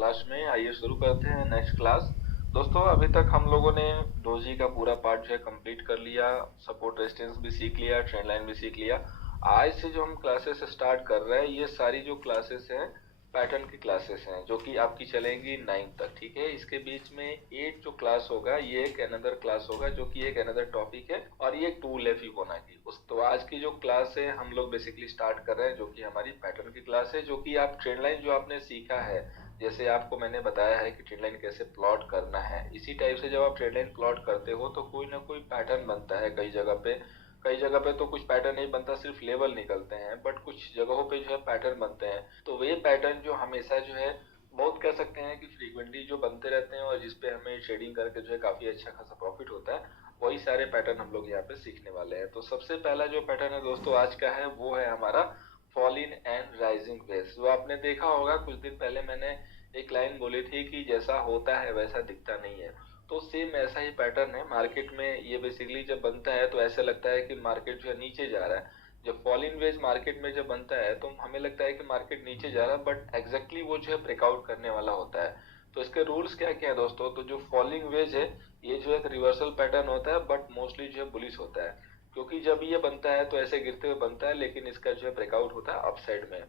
Class में। आइए शुरू करते हैं नेक्स्ट क्लास। दोस्तों अभी तक हम लोगों ने डोजी का पूरा पार्ट जो है कंप्लीट कर लिया, सपोर्ट रेजिस्टेंस भी सीख लिया, ट्रेंड लाइन भी सीख लिया। आज से जो हम क्लासेस स्टार्ट कर रहे हैं ये सारी जो क्लासेस हैं पैटर्न की क्लासेस हैं जो कि आपकी चलेंगी 9 तक, ठीक है। इसके बीच में 8 जो क्लास होगा ये एक अनदर क्लास होगा जो कि एक अनदर टॉपिक है और ये एक टूल है फिबोनाची। उस तो आज की जो क्लास है हम लोग बेसिकली स्टार्ट कर रहे हैं जो कि हमारी पैटर्न की क्लास है, जो कि आप ट्रेंड लाइन जो आपने सीखा है, जैसे आपको मैंने बताया है कि ट्रेंड लाइन कैसे प्लॉट करना है, इसी टाइप से जब आप ट्रेंड लाइन प्लॉट करते हो तो कोई ना कोई पैटर्न बनता है। कई जगह पे तो कुछ पैटर्न नहीं बनता, सिर्फ लेवल निकलते हैं, बट कुछ जगहों पे जो है पैटर्न बनते हैं। तो वे पैटर्न जो हमेशा जो है बहुत कह सकते हैं कि फ्रीक्वेंटली जो बनते रहते हैं और जिसपे हमें शेडिंग करके जो है काफी अच्छा खासा प्रॉफिट होता है, वही सारे पैटर्न हम लोग यहाँ पे सीखने वाले हैं। तो सबसे पहला जो पैटर्न है दोस्तों आज का है वो है हमारा fall in and rising waves. जो आपने देखा होगा कुछ दिन पहले मैंने एक लाइन बोली थी कि जैसा होता है वैसा दिखता नहीं है, तो सेम ऐसा ही पैटर्न है मार्केट में। ये बेसिकली जब बनता है तो ऐसा लगता है कि मार्केट जो है नीचे जा रहा है। जब फॉल इन वेज मार्केट में जब बनता है तो हमें लगता है कि मार्केट नीचे जा रहा है, बट एग्जैक्टली वो जो है ब्रेकआउट करने वाला होता है। तो इसके रूल्स क्या क्या है दोस्तों, तो जो फॉलिंग वेज है ये जो एक रिवर्सल पैटर्न होता है, बट मोस्टली जो है बुलिश होता है, क्योंकि जब ये बनता है तो ऐसे गिरते हुए बनता है, लेकिन इसका जो है ब्रेकआउट होता है अपसाइड में।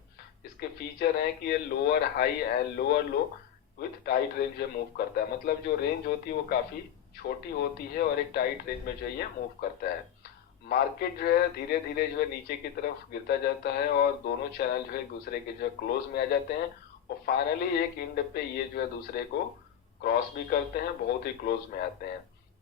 इसके फीचर हैं कि ये lower high and lower low with tight range में मूव करता है। मतलब जो रेंज होती है वो काफी छोटी होती है और एक टाइट रेंज में जो है ये मूव करता है। मार्केट जो है धीरे धीरे जो है नीचे की तरफ गिरता जाता है और दोनों चैनल जो है एक दूसरे के जो है क्लोज में आ जाते हैं और फाइनली एक एंड पे ये जो है दूसरे को क्रॉस भी करते हैं, बहुत ही क्लोज में आते हैं।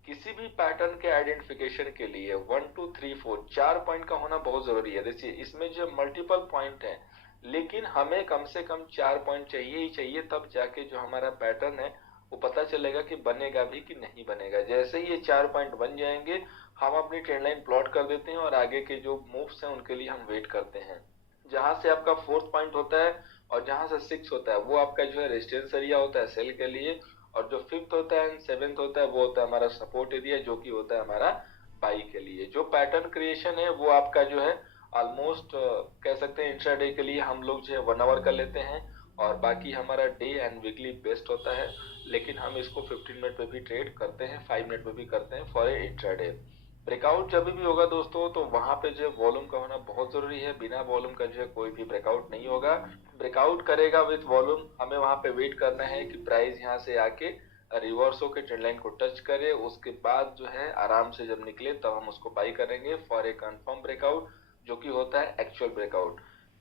किसी भी पैटर्न के आइडेंटिफिकेशन के लिए 1 2 3 4 चार पॉइंट का होना बहुत जरूरी है। देखिए इसमें जो मल्टीपल पॉइंट है, लेकिन हमें कम से कम 4 पॉइंट चाहिए ही चाहिए, तब जाके जो हमारा पैटर्न है वो पता चलेगा कि बनेगा भी कि नहीं बनेगा। जैसे ही ये 4 पॉइंट बन जाएंगे हम अपनी ट्रेंड लाइन प्लॉट कर देते हैं और आगे के जो मूव्स हैं उनके लिए हम वेट करते हैं। जहां से आपका 4th पॉइंट होता है और जहां से 6 होता है वो आपका जो है रेजिस्टेंस एरिया होता है सेल के लिए, और जो 5th होता है एंड 7th होता है वो होता है हमारा सपोर्ट एरिया जो कि होता है हमारा बाई के लिए। जो पैटर्न क्रिएशन है वो आपका जो है ऑलमोस्ट कह सकते हैं इंट्राडे के लिए हम लोग जो है 1 आवर कर लेते हैं और बाकी हमारा डे एंड वीकली बेस्ट होता है, लेकिन हम इसको 15 मिनट पे भी ट्रेड करते हैं, 5 मिनट पे भी करते हैं फॉर ए इंट्राडे। ब्रेकआउट जब भी होगा दोस्तों तो वहां पे जो है वॉल्यूम का होना बहुत जरूरी है, बिना वॉल्यूम का जो है कोई भी ब्रेकआउट नहीं होगा। ब्रेकआउट करेगा विथ वॉल्यूम, हमें वहां पे वेट करना है कि प्राइस यहाँ से आके रिवर्स होकर ट्रेंड लाइन को टच करे, उसके बाद जो है आराम से जब निकले तब हम उसको बाई करेंगे फॉर ए कंफर्म ब्रेकआउट जो कि होता है एक्चुअल ब्रेकआउट।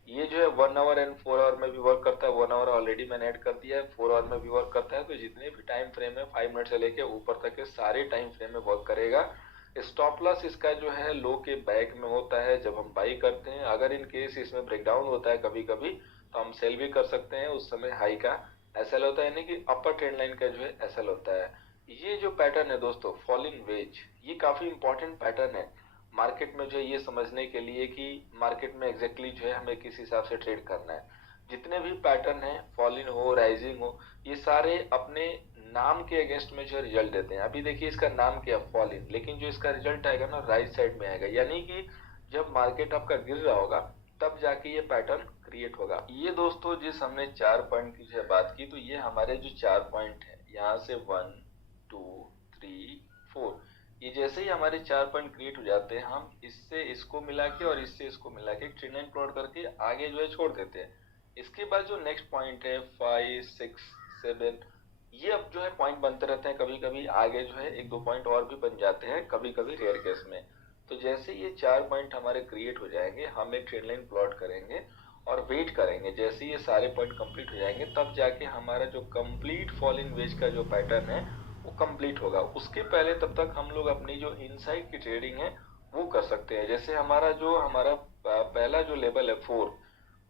ये जो है 1 आवर एंड 4 आवर में भी वर्क करता है। 1 आवर ऑलरेडी मैंने ऐड कर दिया है, 4 आवर में भी वर्क करता है। तो जितने भी टाइम फ्रेम है 5 मिनट से लेके ऊपर तक के सारे टाइम फ्रेम में वर्क करेगा। स्टॉप लॉस इसका जो है लो के बैक में होता है जब हम बाई करते हैं। अगर इन केस इसमें ब्रेकडाउन होता है कभी कभी तो हम सेल भी कर सकते हैं, उस समय हाई का एसएल होता है, यानी कि अपर ट्रेंड लाइन का जो है एसएल होता है। ये जो पैटर्न है दोस्तों फॉलिंग वेज, ये काफी इंपॉर्टेंट पैटर्न है मार्केट में जो है ये समझने के लिए कि मार्केट में एग्जैक्टली जो है हमें किस हिसाब से ट्रेड करना है। जितने भी पैटर्न है फॉलिंग हो राइजिंग हो, ये सारे अपने नाम के अगेंस्ट में जो रिजल्ट देते हैं। अभी देखिए इसका नाम क्या है फॉलिंग, लेकिन जो इसका रिजल्ट आएगा ना राइट साइड में आएगा, यानी कि जब मार्केट आपका गिर रहा होगा तब जाके ये पैटर्न क्रिएट होगा। ये दोस्तों जिस हमने 4 पॉइंट की जो बात की, तो ये हमारे जो 4 पॉइंट है यहाँ से 1 2 3 4, ये जैसे ही हमारे 4 पॉइंट क्रिएट हो जाते हैं हम इससे इसको मिला के और इससे इसको मिला के ट्रेंड लाइन प्लॉट करके आगे जो है छोड़ देते हैं। इसके बाद जो नेक्स्ट पॉइंट है 5 6 7, ये अब जो है पॉइंट बनते रहते हैं, कभी कभी आगे जो है 1 2 पॉइंट और भी बन जाते हैं कभी कभी रेयर केस में। तो जैसे ये 4 पॉइंट हमारे क्रिएट हो जाएंगे हम एक ट्रेंड लाइन प्लॉट करेंगे और वेट करेंगे। जैसे ये सारे पॉइंट कंप्लीट हो जाएंगे तब जाके हमारा जो कंप्लीट फॉल इन वेज का जो पैटर्न है वो कंप्लीट होगा। उसके पहले तब तक हम लोग अपनी जो इनसाइड की ट्रेडिंग है वो कर सकते हैं। जैसे हमारा पहला जो लेवल है 4,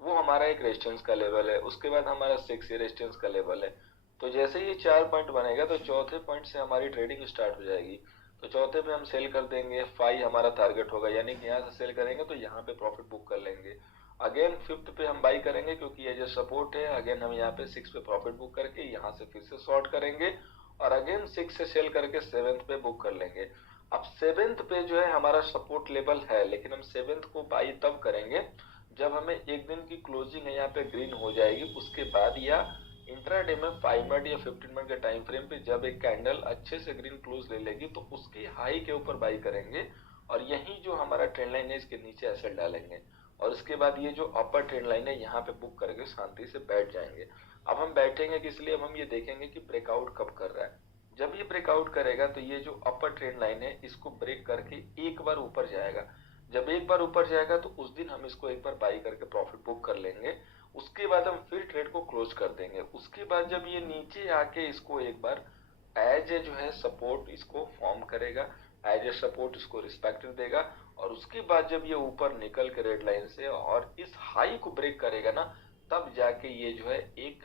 वो हमारा एक रेजिस्टेंस का लेवल है, उसके बाद हमारा 6 ये रेजिस्टेंस का लेवल है। तो जैसे ये 4 पॉइंट बनेगा तो चौथे पॉइंट से हमारी ट्रेडिंग स्टार्ट हो जाएगी। तो चौथे पे हम सेल कर देंगे, 5 हमारा टारगेट होगा, यानी कि यहाँ से सेल करेंगे तो यहाँ पे प्रॉफिट बुक कर लेंगे। अगेन 5th पे हम बाई करेंगे क्योंकि ये जो सपोर्ट है, अगेन हम यहाँ पे 6 पे प्रॉफिट बुक करके यहाँ से फिर से शॉर्ट करेंगे और अगेन 6 से सेल करके 7th पे बुक कर लेंगे। अब 7th पे जो है हमारा सपोर्ट लेवल है, लेकिन हम 7th को बाई तब करेंगे जब हमें एक दिन की क्लोजिंग है यहाँ पे ग्रीन हो जाएगी, उसके बाद या इंट्राडे में 5 मिनट या 15 मिनट के टाइम फ्रेम पे जब एक कैंडल अच्छे से ग्रीन क्लोज ले लेगी तो उसकी हाई के ऊपर बाई करेंगे और यही जो हमारा ट्रेंड लाइन है इसके नीचे एसेट डालेंगे और उसके बाद ये जो अपर ट्रेंड लाइन है यहाँ पे बुक करके शांति से बैठ जाएंगे। अब हम बैठेंगे किस लिए, अब हम ये देखेंगे कि ब्रेकआउट कब कर रहा है। जब ये ब्रेकआउट करेगा तो ये जो अपर ट्रेंड लाइन है इसको ब्रेक करके एक बार ऊपर जाएगा। जब एक बार ऊपर जाएगा तो उस दिन हम इसको एक बार बाई करके प्रॉफिट बुक कर लेंगे। उसके बाद हम फिर ट्रेड को क्लोज कर देंगे। उसके बाद जब ये नीचे आके इसको एक बार एज ए जो है सपोर्ट इसको फॉर्म करेगा, एज ए सपोर्ट इसको रिस्पेक्ट देगा और उसके बाद जब ये ऊपर निकल के रेड लाइन से और इस हाई को ब्रेक करेगा ना, तब जाके ये जो है एक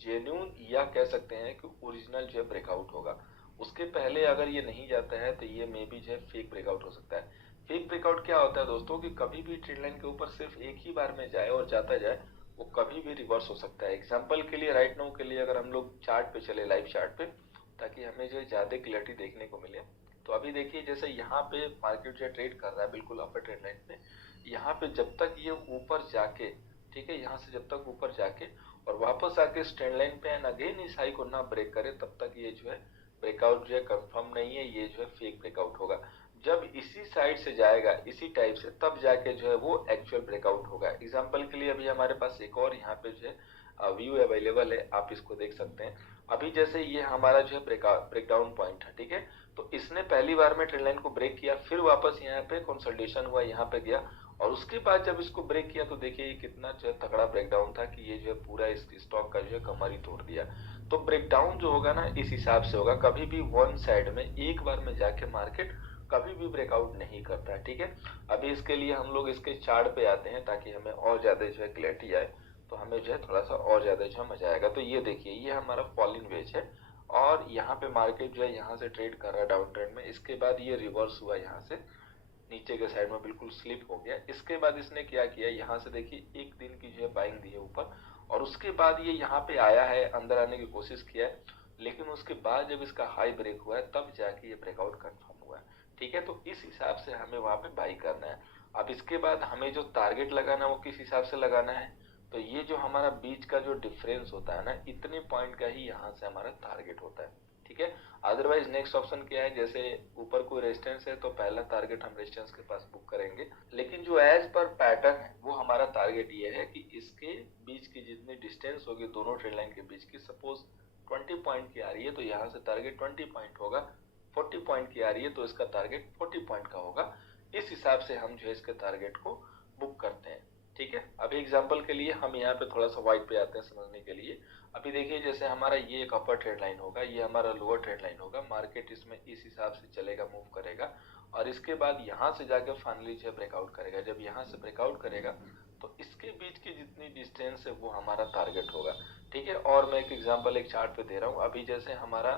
जेन्यून या कह सकते हैं कि ओरिजिनल जो है ब्रेकआउट होगा। उसके पहले अगर ये नहीं जाता है तो ये मे बी जो है फेक ब्रेकआउट हो सकता है। फेक ब्रेकआउट क्या होता है दोस्तों कि कभी भी ट्रेंड लाइन के ऊपर सिर्फ एक ही बार में जाए और जाता जाए, वो कभी भी रिवर्स हो सकता है। एग्जांपल के लिए राइट नाउ के लिए अगर हम लोग चार्ट पे चले, लाइव चार्ट पे, ताकि हमें जो है ज्यादा क्लियरिटी देखने को मिले। तो अभी देखिए जैसे यहाँ पे मार्केट जो ट्रेड कर रहा है बिल्कुल अपर ट्रेंड लाइन पे, यहाँ पे जब तक ये ऊपर जाके, ठीक है, यहाँ से जब तक ऊपर जाके और वापस आके इस ट्रेंड लाइन पे एंड अगेन इस हाई को ना ब्रेक करे, तब तक ये जो है ब्रेकआउट जो है कंफर्म नहीं है, ये जो है फेक ब्रेकआउट होगा। जब इसी साइड से जाएगा इसी टाइप से, तब जाके जो है वो एक्चुअल ब्रेकआउट होगा। एग्जांपल के लिए अभी हमारे पास एक और यहाँ पे जो है व्यू अवेलेबल है, आप इसको देख सकते हैं। अभी जैसे ये हमारा जो है ब्रेकडाउन पॉइंट है, ठीक है, तो इसने पहली बार में ट्रेंड लाइन को ब्रेक किया, फिर वापस यहाँ पे कंसोलिडेशन हुआ, यहाँ पे गया और उसके बाद जब इसको ब्रेक किया तो देखिए ये कितना जो है तगड़ा ब्रेकडाउन था कि ये जो है पूरा इस स्टॉक का जो है कमर ही तोड़ दिया। तो ब्रेकडाउन जो होगा ना इस हिसाब से होगा, कभी भी वन साइड में एक बार में जाके मार्केट कभी भी ब्रेकआउट नहीं करता है, ठीक है। अभी इसके लिए हम लोग इसके चार्ट पे आते हैं ताकि हमें और ज्यादा जो है क्लैरिटी आए, तो हमें जो है थोड़ा सा और ज्यादा जो है मजा आएगा। तो ये देखिए ये हमारा फॉलिंग वेज है और यहाँ पे मार्केट जो है यहाँ से ट्रेड कर रहा है डाउन ट्रेंड में। इसके बाद ये रिवर्स हुआ, यहाँ से नीचे के साइड में बिल्कुल स्लिप हो गया। इसके बाद इसने क्या किया, यहाँ से देखिए एक दिन की जो है बाइंग दी है ऊपर और उसके बाद ये यहाँ पे आया है, अंदर आने की कोशिश किया है, लेकिन उसके बाद जब इसका हाई ब्रेक हुआ है तब जाके ये ब्रेकआउट कंफर्म हुआ है, ठीक है। तो इस हिसाब से हमें वहां पे बाई करना है। अब इसके बाद हमें जो टारगेट लगाना है वो किस हिसाब से लगाना है, तो ये जो हमारा बीच का जो डिफरेंस होता है ना, इतने पॉइंट का ही यहाँ से हमारा टारगेट होता है, ठीक है। अदरवाइज नेक्स्ट ऑप्शन क्या है, जैसे ऊपर कोई रेजिस्टेंस है तो पहला टारगेट हम रेजिस्टेंस के पास बुक करेंगे, लेकिन जो एज पर पैटर्न है वो हमारा टारगेट ये है कि इसके बीच की जितनी डिस्टेंस होगी दोनों ट्रेड लाइन के बीच की, सपोज 20 पॉइंट की आ रही है तो यहाँ से टारगेट 20 पॉइंट होगा, 40 पॉइंट की आ रही है तो इसका टारगेट 40 पॉइंट का होगा। इस हिसाब से हम जो है इसके टारगेट को बुक करते हैं, ठीक है। अभी एग्जांपल के लिए हम यहाँ पे थोड़ा सा व्हाइट पे आते हैं समझने के लिए। अभी देखिए जैसे हमारा ये एक अपर ट्रेड लाइन होगा, ये हमारा लोअर ट्रेड लाइन होगा, मार्केट इसमें इस हिसाब से चलेगा, मूव करेगा और इसके बाद यहाँ से जाकर फाइनली जो ब्रेकआउट करेगा। जब यहाँ से ब्रेकआउट करेगा तो इसके बीच की जितनी डिस्टेंस है वो हमारा टारगेट होगा, ठीक है। और मैं एक एग्जाम्पल एक चार्ट पे दे रहा हूँ। अभी जैसे हमारा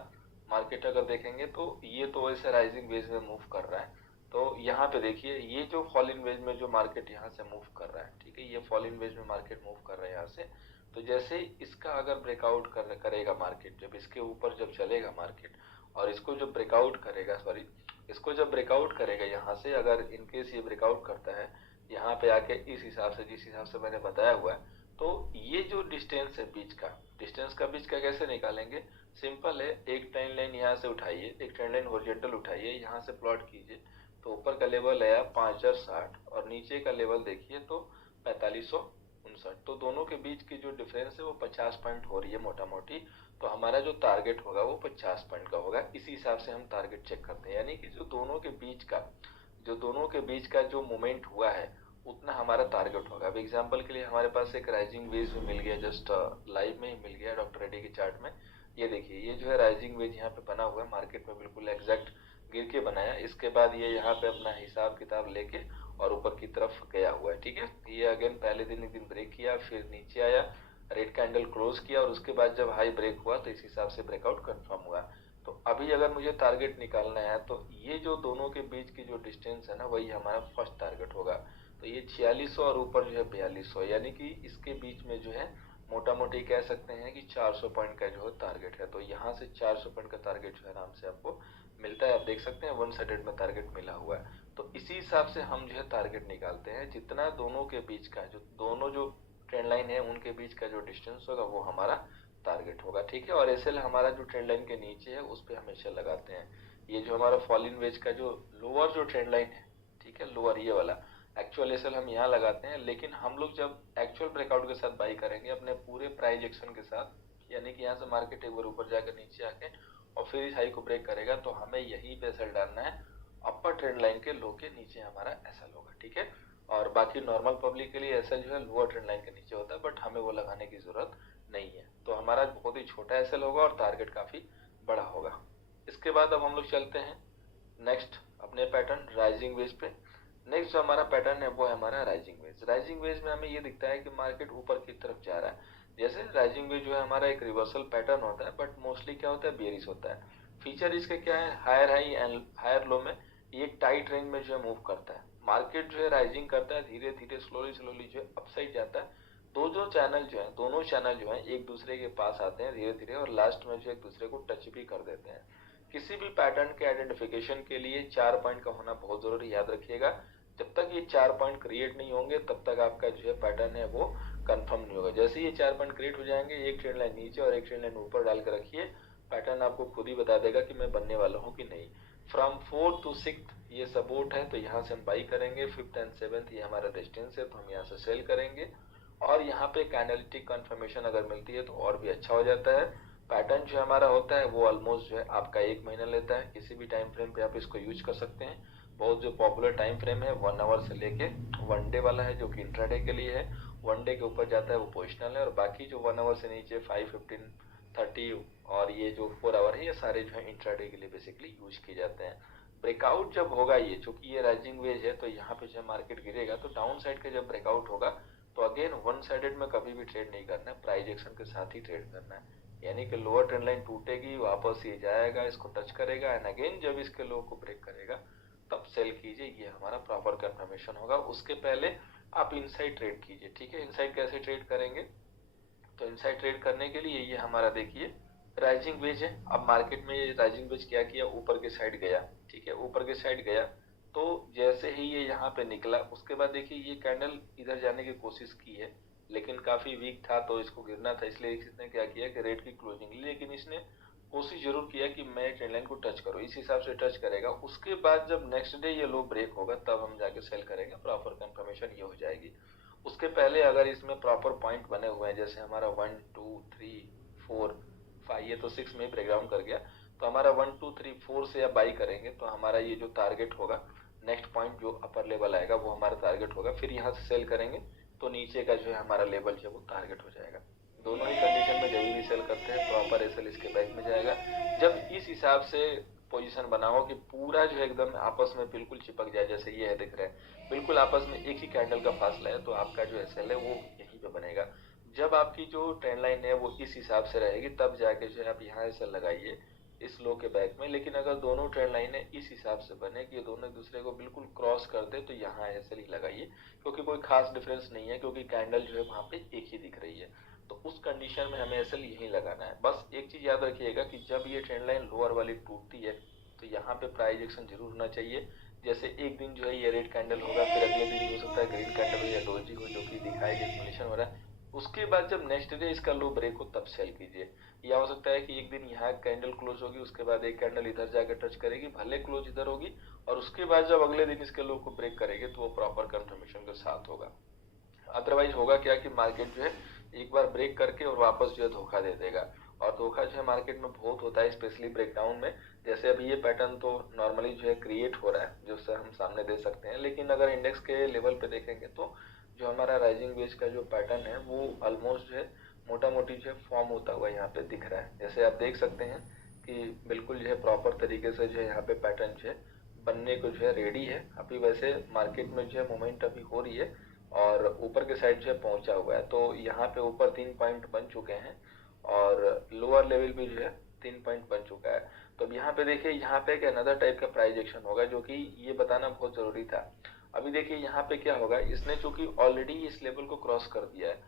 मार्केट अगर देखेंगे तो ये तो ऐसे राइजिंग वेज में मूव कर रहा है, तो यहाँ पे देखिए ये जो फॉल इन वेज में जो मार्केट यहाँ से मूव कर रहा है, ठीक है, ये फॉल इन वेज में मार्केट मूव कर रहा है यहाँ से। तो जैसे इसका अगर ब्रेकआउट करेगा मार्केट, जब इसके ऊपर जब चलेगा मार्केट और इसको जब ब्रेकआउट करेगा, सॉरी, इसको जब ब्रेकआउट करेगा यहाँ से, अगर इनकेस ये ब्रेकआउट करता है यहाँ पे आके इस हिसाब से, जिस हिसाब से मैंने बताया हुआ है, तो ये जो डिस्टेंस है बीच का, डिस्टेंस का बीच का कैसे निकालेंगे, सिंपल है, एक ट्रेंड लाइन यहाँ से उठाइए, एक ट्रेंड लाइन हॉरिजॉन्टल उठाइए, यहाँ से प्लॉट कीजिए तो ऊपर का लेवल है 5060 और नीचे का लेवल देखिए तो 4559, तो दोनों के बीच की जो डिफरेंस है वो 50 पॉइंट हो रही है मोटा मोटी। तो हमारा जो टारगेट होगा वो 50 पॉइंट का होगा। इसी हिसाब से हम टारगेट चेक करते हैं, यानी कि जो दोनों के बीच का जो मूवमेंट हुआ है उतना हमारा टारगेट होगा। अब एग्जांपल के लिए हमारे पास एक राइजिंग वेज भी मिल गया, जस्ट लाइव में ही मिल गया डॉक्टर रेड्डी के चार्ट में। ये देखिए ये जो है राइजिंग वेज यहाँ पे बना हुआ है, मार्केट में बिल्कुल एग्जैक्ट गिर के बनाया। इसके बाद ये यहाँ पे अपना हिसाब किताब लेके और ऊपर की तरफ गया हुआ है, ठीक है। ये अगेन पहले दिन एक दिन ब्रेक किया, फिर नीचे आया, रेड कैंडल क्लोज किया और उसके बाद जब हाई ब्रेक हुआ तो इस हिसाब से ब्रेकआउट कंफर्म हुआ। तो अभी अगर मुझे टारगेट निकालना है तो ये जो दोनों के बीच की जो डिस्टेंस है ना, वही हमारा फर्स्ट टारगेट होगा। तो ये 4600 और ऊपर जो है 4200, यानी कि इसके बीच में जो है मोटा मोटी कह सकते हैं कि 400 पॉइंट का जो है टारगेट है। तो यहाँ से 400 पॉइंट का टारगेट जो है आराम से आपको मिलता है। आप देख सकते हैं वन साइडेड में टारगेट मिला हुआ है। तो इसी हिसाब से हम जो है टारगेट निकालते हैं, जितना दोनों के बीच का जो दोनों जो ट्रेंड लाइन है उनके बीच का जो डिस्टेंस होगा वो हमारा टारगेट होगा, ठीक है। और एसएल हमारा जो ट्रेंड लाइन के नीचे है उस पे हमेशा लगाते हैं। ये जो हमारा फॉल इन वेज का जो लोअर जो ट्रेंड लाइन है, ठीक है, लोअर ये वाला एक्चुअल एसएल हम यहाँ लगाते हैं। लेकिन हम लोग जब एक्चुअल ब्रेकआउट के साथ बाई करेंगे अपने पूरे प्राइस एक्शन के साथ, यानी कि यहाँ से मार्केट एक बार ऊपर जाकर नीचे आके और फिर इस हाई को ब्रेक करेगा, तो हमें यहीं पे एसएल डालना है। अपर ट्रेंड लाइन के लो के नीचे हमारा एसएल होगा, ठीक है। और बाकी नॉर्मल पब्लिक के लिए एसएल जो है लोअर ट्रेंड लाइन के नीचे होता है, बट हमें वो लगाने की जरूरत नहीं है। तो हमारा बहुत ही छोटा एसएल होगा और टारगेट काफी बड़ा होगा। इसके बाद अब हम लोग चलते हैं नेक्स्ट अपने पैटर्न राइजिंग वेज पे। नेक्स्ट जो हमारा पैटर्न है वो है हमारा राइजिंग वेज। राइजिंग वेज में हमें ये दिखता है कि मार्केट ऊपर की तरफ जा रहा है। जैसे राइजिंग वेज जो है हमारा एक रिवर्सल पैटर्न होता है, बट मोस्टली क्या होता है, बेयरिश होता है। फीचर इसके क्या है, higher high and higher low में ये एक टाइट रेंज में जो है मूव करता है। मार्केट जो है राइजिंग करता है, धीरे धीरे स्लोली स्लोली जो है अपसाइड जाता है। दोनों चैनल जो है एक दूसरे के पास आते हैं धीरे धीरे, और लास्ट में जो एक दूसरे को टच भी कर देते हैं। किसी भी पैटर्न के आइडेंटिफिकेशन के लिए 4 पॉइंट का होना बहुत जरूरी, याद रखिएगा। जब तक ये 4 पॉइंट क्रिएट नहीं होंगे तब तक आपका जो है पैटर्न है वो कंफर्म नहीं होगा। जैसे ये 4 पॉइंट क्रिएट हो जाएंगे, एक ट्रेंड लाइन नीचे और एक ट्रेंड लाइन ऊपर डाल के रखिए, पैटर्न आपको खुद ही बता देगा कि मैं बनने वाला हूँ कि नहीं। फ्रॉम 4th to 6th ये सपोर्ट है, तो यहाँ से हम बाई करेंगे। 5th and 7th ये हमारा रेजिस्टेंस है, तो हम यहाँ से सेल करेंगे। और यहाँ पे एक एनालिटिक कंफर्मेशन अगर मिलती है तो और भी अच्छा हो जाता है। पैटर्न जो हमारा होता है वो ऑलमोस्ट जो है आपका 1 महीना लेता है। किसी भी टाइम फ्रेम पे आप इसको यूज कर सकते हैं। बहुत जो पॉपुलर टाइम फ्रेम है 1 आवर से लेके 1 डे वाला है, जो कि इंट्राडे के लिए है। 1 डे के ऊपर जाता है वो पोजिशनल है, और बाकी जो 1 आवर से नीचे 5, 15, 30 और ये जो 4 आवर है, ये सारे जो है इंट्राडे के लिए बेसिकली यूज किए जाते हैं। ब्रेकआउट जब होगा ये, चूंकि ये राइजिंग वेज है, तो यहाँ पे जब मार्केट गिरेगा तो डाउन साइड का जब ब्रेकआउट होगा तो अगेन वन साइडेड में कभी भी ट्रेड नहीं करना है, प्राइस एक्शन के साथ ही ट्रेड करना है। यानी कि लोअर ट्रेंड लाइन टूटेगी, वापस ये जाएगा, इसको टच करेगा, एंड अगेन जब इसके लो को ब्रेक करेगा तब सेल कीजिए। ये हमारा प्रॉपर कंफर्मेशन होगा। उसके पहले आप इनसाइड ट्रेड कीजिए, ठीक है। इनसाइड कैसे ट्रेड करेंगे, तो इनसाइड ट्रेड करने के लिए ये हमारा देखिए राइजिंग वेज है। अब मार्केट में ये राइजिंग वेज क्या किया, ऊपर के साइड गया, ठीक है, ऊपर के साइड गया। तो जैसे ही ये यहाँ पे निकला, उसके बाद देखिए ये कैंडल इधर जाने की कोशिश की है, लेकिन काफी वीक था तो इसको गिरना था, इसलिए इसने क्या किया कि रेट की क्लोजिंग ली। लेकिन इसने कोशिश जरूर किया कि मैं ट्रेंड लाइन को टच करूं, इस हिसाब से टच करेगा। उसके बाद जब नेक्स्ट डे ये लो ब्रेक होगा तब हम जाके सेल करेंगे, प्रॉपर कंफर्मेशन ये हो जाएगी। उसके पहले अगर इसमें प्रॉपर पॉइंट बने हुए हैं, जैसे हमारा 1, 2, 3, 4, 5, ये तो 6 में ब्रेकडाउन कर गया, तो हमारा 1, 2, 3, 4 से आप बाई करेंगे तो हमारा ये जो टारगेट होगा, नेक्स्ट पॉइंट जो अपर लेवल आएगा वो हमारा टारगेट होगा। फिर यहाँ से सेल करेंगे तो नीचे का जो है हमारा लेवल जो है वो टारगेट हो जाएगा। दोनों ही कंडीशन में जब भी सेल करते हैं प्रॉपर एसएल इसके बैक में जाएगा। जब इस हिसाब से पोजीशन बनाओ कि पूरा जो है एकदम आपस में बिल्कुल चिपक जाए, जैसे ये है दिख रहा है, बिल्कुल आपस में एक ही कैंडल का फासला है, तो आपका जो एसएल है वो यहीं पे बनेगा। जब आपकी जो ट्रेंड लाइन है वो इस हिसाब से रहेगी तब जाके जो है आप यहाँ एसएल लगाइए इस लो के बैक में। लेकिन अगर दोनों ट्रेंड लाइनें इस हिसाब से बने कि ये दोनों एक दूसरे को बिल्कुल क्रॉस कर दे तो यहाँ एसएल ही लगाइए, क्योंकि कोई खास डिफरेंस नहीं है, क्योंकि कैंडल जो है वहां पे एक ही दिख रही है। तो उस कंडीशन में हमें एसएल यही लगाना है। बस एक चीज याद रखिएगा कि जब ये ट्रेंड लाइन लोअर वाली टूटती है तो यहाँ पे प्राइस एक्शन जरूर होना चाहिए। जैसे एक दिन जो है ये रेड कैंडल होगा, फिर अगले दिन हो सकता है ग्रीन कैंडल हो या डोजी हो, जो कि दिखाएगा एक्सप्लेनेशन हो रहा है। उसके बाद जब नेक्स्ट डे इसका लो ब्रेक हो तब सेल कीजिए। या हो सकता है कि एक दिन यहाँ कैंडल क्लोज होगी, उसके बाद एक कैंडल इधर जाकर टच करेगी, भले क्लोज इधर होगी, और उसके बाद जब अगले दिन इसके लो को ब्रेक करेगी तो वो प्रॉपर कंफर्मेशन के साथ होगा। अदरवाइज होगा क्या कि मार्केट जो है एक बार ब्रेक करके और वापस जो है धोखा दे देगा। और धोखा जो है मार्केट में बहुत होता है, स्पेशली ब्रेकडाउन में। जैसे अभी ये पैटर्न तो नॉर्मली जो है क्रिएट हो रहा है, जो हम सामने दे सकते हैं, लेकिन अगर इंडेक्स के लेवल पे देखेंगे तो जो हमारा राइजिंग वेज का जो पैटर्न है वो ऑलमोस्ट जो है मोटा मोटी जो है फॉर्म होता हुआ यहाँ पे दिख रहा है। जैसे आप देख सकते हैं कि बिल्कुल जो है प्रॉपर तरीके से जो है यहाँ पे पैटर्न जो है बनने को जो है रेडी है। अभी वैसे मार्केट में जो है मूवमेंट अभी हो रही है और ऊपर के साइड जो है पहुंचा हुआ है। तो यहाँ पे ऊपर 3 पॉइंट बन चुके हैं और लोअर लेवल भी जो है 3 पॉइंट बन चुका है। तो अब यहाँ पे देखिए, यहाँ पे एक अनदर टाइप का प्राइस एक्शन होगा, जो कि ये बताना बहुत जरूरी था। अभी देखिए यहाँ पे क्या होगा, इसने चूंकि ऑलरेडी इस लेवल को क्रॉस कर दिया है,